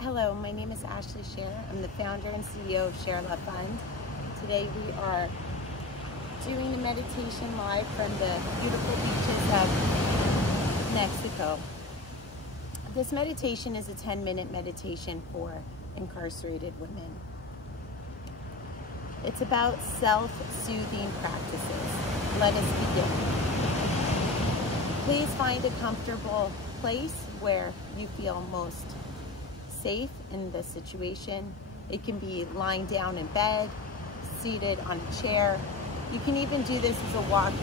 Hello, my name is Ashley Share. I'm the founder and CEO of ShareLove.Fund. Today we are doing a meditation live from the beautiful beaches of Mexico. This meditation is a 10-minute meditation for incarcerated women. It's about self-soothing practices. Let us begin. Please find a comfortable place where you feel most safe in this situation. It can be lying down in bed, seated on a chair. You can even do this as a walking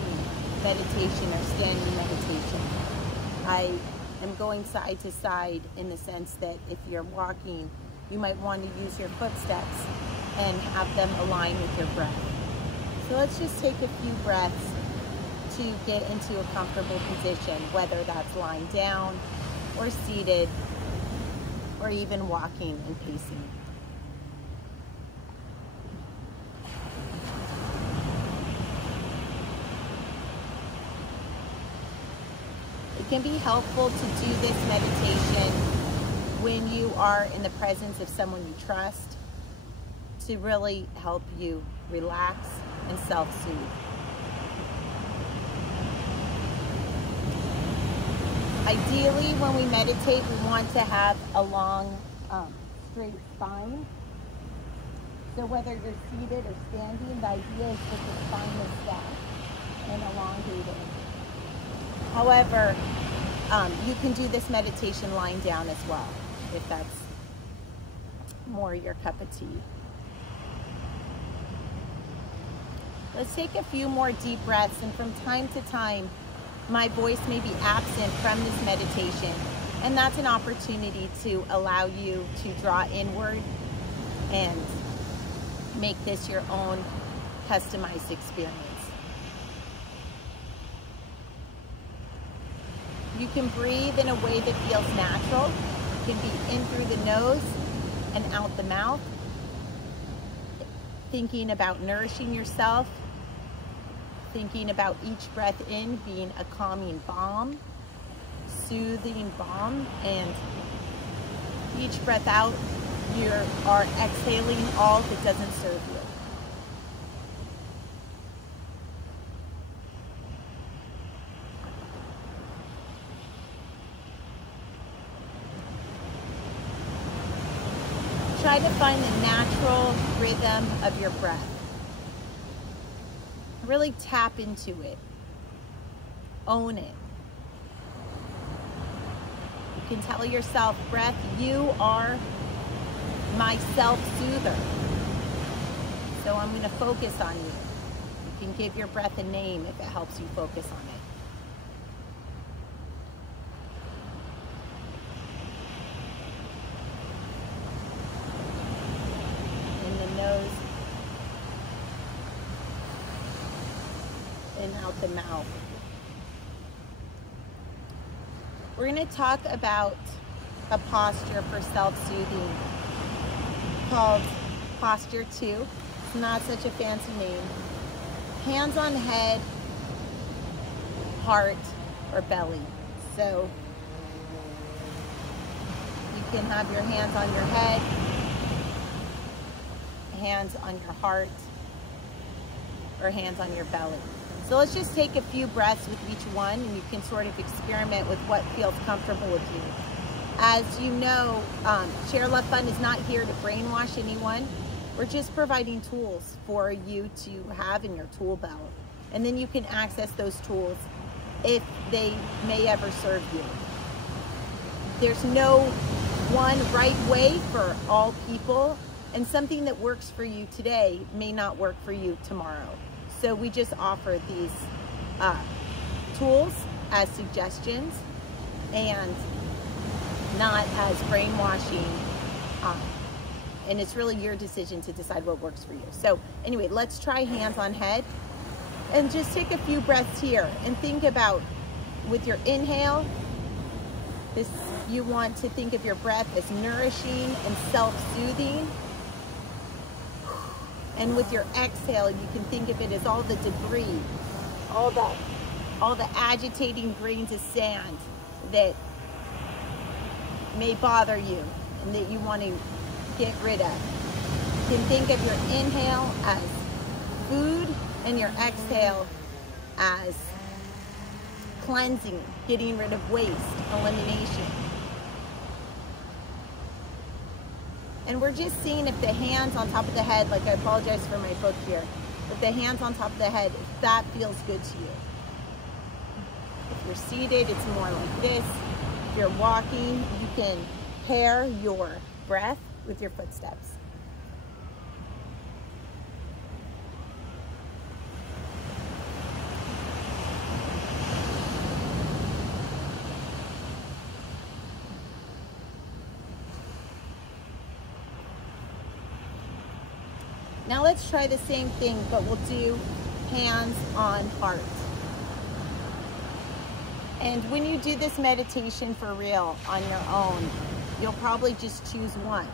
meditation or standing meditation. I am going side to side in the sense that if you're walking, you might want to use your footsteps and have them align with your breath. So let's just take a few breaths to get into a comfortable position, whether that's lying down or seated, or even walking and pacing. It can be helpful to do this meditation when you are in the presence of someone you trust to really help you relax and self-soothe. Ideally, when we meditate, we want to have a long, straight spine. So whether you're seated or standing, the idea is that the spine is stacked and elongated. However, you can do this meditation lying down as well, if that's more your cup of tea. Let's take a few more deep breaths, and from time to time, my voice may be absent from this meditation, and that's an opportunity to allow you to draw inward and make this your own customized experience. You can breathe in a way that feels natural. It can be in through the nose and out the mouth, thinking about nourishing yourself, thinking about each breath in being a calming balm, soothing balm, and each breath out, you are exhaling all that doesn't serve you. Try to find the natural rhythm of your breath. Really tap into it. Own it. You can tell yourself, breath, you are my self-soother. So I'm going to focus on you. You can give your breath a name if it helps you focus on it. In the nose and out the mouth. We're going to talk about a posture for self-soothing called Posture 2. It's not such a fancy name. Hands on head, heart, or belly. So you can have your hands on your head, hands on your heart, or hands on your belly. So let's just take a few breaths with each one, and you can sort of experiment with what feels comfortable with you. As you know, ShareLove.Fund is not here to brainwash anyone. We're just providing tools for you to have in your tool belt. And then you can access those tools if they may ever serve you. There's no one right way for all people, and something that works for you today may not work for you tomorrow. So we just offer these tools as suggestions and not as brainwashing. And it's really your decision to decide what works for you. So anyway, let's try hands on head. And just take a few breaths here and think about, with your inhale, you want to think of your breath as nourishing and self-soothing. And with your exhale, you can think of it as all the debris, all the agitating grains of sand that may bother you and that you want to get rid of. You can think of your inhale as food and your exhale as cleansing, getting rid of waste, elimination. And we're just seeing if the hands on top of the head, like I apologize for my book here, if the hands on top of the head, if that feels good to you. If you're seated, it's more like this. If you're walking, you can pair your breath with your footsteps. Now let's try the same thing, but we'll do hands on heart. And when you do this meditation for real on your own, you'll probably just choose one.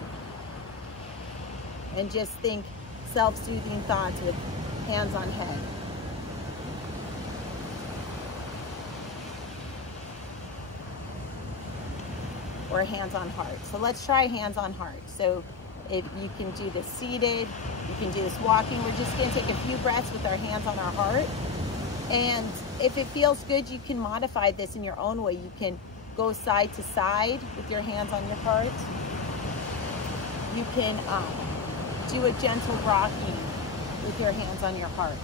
And just think self-soothing thoughts with hands on head. Or hands on heart. So let's try hands on heart. So if you can do this seated, you can do this walking. We're just going to take a few breaths with our hands on our heart. And if it feels good, you can modify this in your own way. You can go side to side with your hands on your heart. You can do a gentle rocking with your hands on your heart.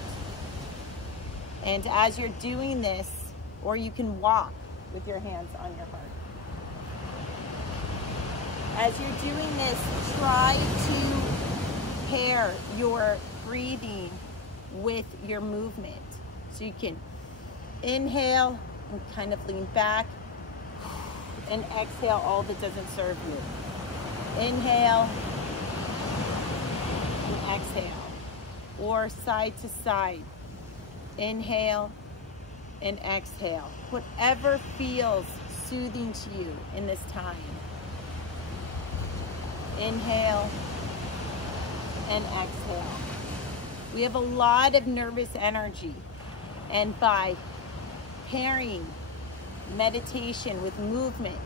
And as you're doing this, or you can walk with your hands on your heart. As you're doing this, try to pair your breathing with your movement. So you can inhale and kind of lean back, and exhale all that doesn't serve you. Inhale and exhale. Or side to side. Inhale and exhale. Whatever feels soothing to you in this time. Inhale and exhale. We have a lot of nervous energy, and by pairing meditation with movement,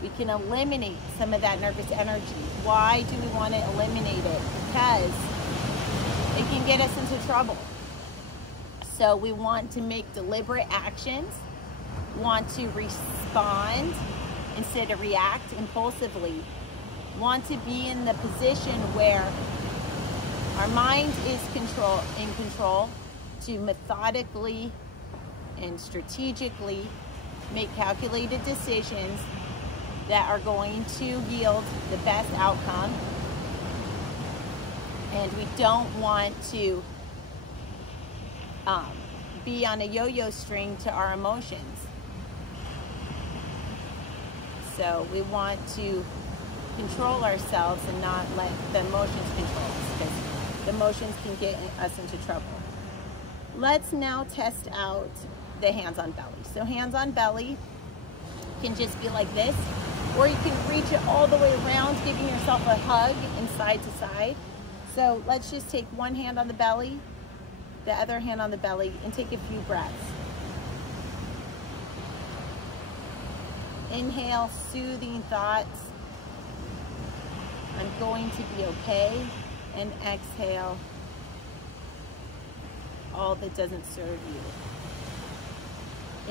we can eliminate some of that nervous energy. Why do we want to eliminate it? Because it can get us into trouble. So we want to make deliberate actions, want to respond instead of react impulsively, want to be in the position where our mind is in control to methodically and strategically make calculated decisions that are going to yield the best outcome. And we don't want to be on a yo-yo string to our emotions. So we want to control ourselves and not let the emotions control us, because the emotions can get us into trouble. Let's now test out the hands on belly. So hands on belly can just be like this, or you can reach it all the way around, giving yourself a hug and side to side. So let's just take one hand on the belly, the other hand on the belly, and take a few breaths. Inhale, soothing thoughts. I'm going to be okay. And exhale all that doesn't serve you.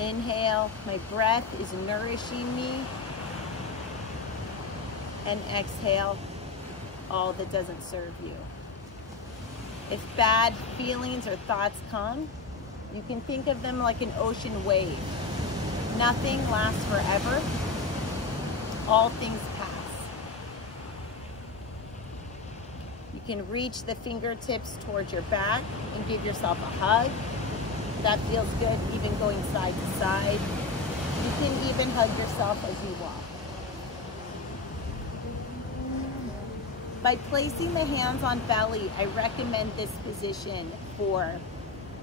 Inhale, my breath is nourishing me. And exhale all that doesn't serve you. If bad feelings or thoughts come, you can think of them like an ocean wave. Nothing lasts forever. All things pass. You can reach the fingertips towards your back and give yourself a hug. That feels good, even going side to side. You can even hug yourself as you walk. By placing the hands on belly, I recommend this position for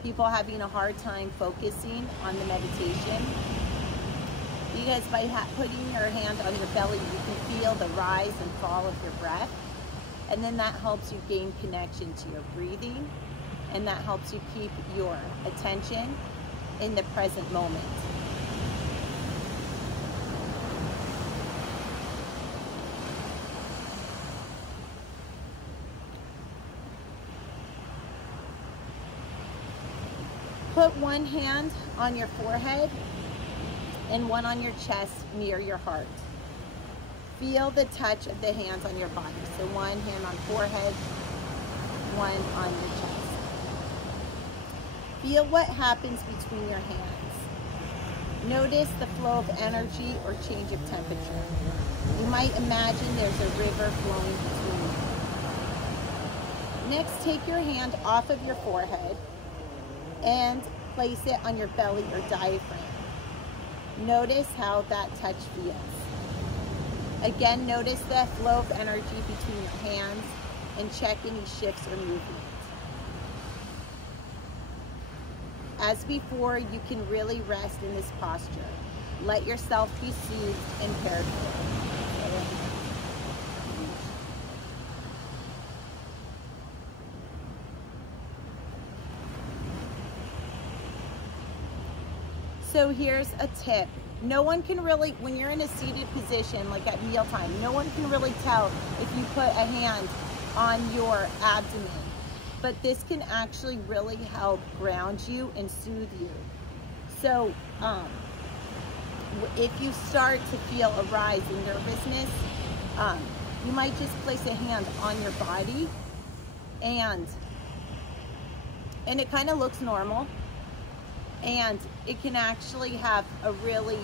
people having a hard time focusing on the meditation. Because by putting your hand on your belly, you can feel the rise and fall of your breath. And then that helps you gain connection to your breathing. And that helps you keep your attention in the present moment. Put one hand on your forehead and one on your chest near your heart. Feel the touch of the hands on your body. So one hand on forehead, one on your chest. Feel what happens between your hands. Notice the flow of energy or change of temperature. You might imagine there's a river flowing between you. Next, take your hand off of your forehead and place it on your belly or diaphragm. Notice how that touch feels. Again, notice the flow of energy between your hands and check any shifts or movement. As before, you can really rest in this posture. Let yourself be soothed and cared for. So here's a tip. No one can really, when you're in a seated position, like at mealtime, no one can really tell if you put a hand on your abdomen. But this can actually really help ground you and soothe you. So if you start to feel a rise in nervousness, you might just place a hand on your body, and it kind of looks normal. And it can actually have a really,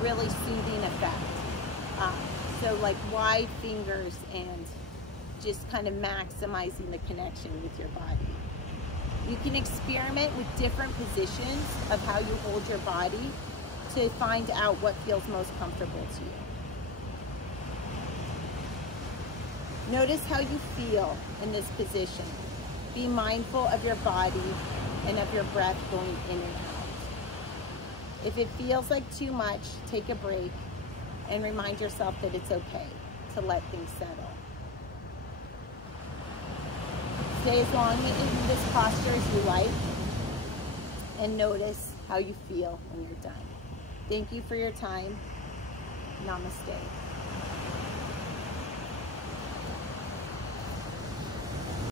really soothing effect. So like wide fingers and just kind of maximizing the connection with your body. You can experiment with different positions of how you hold your body to find out what feels most comfortable to you. Notice how you feel in this position. Be mindful of your body and of your breath going in and out. If it feels like too much, take a break and remind yourself that it's okay to let things settle. Stay as long in this posture as you like, and notice how you feel when you're done. Thank you for your time. Namaste.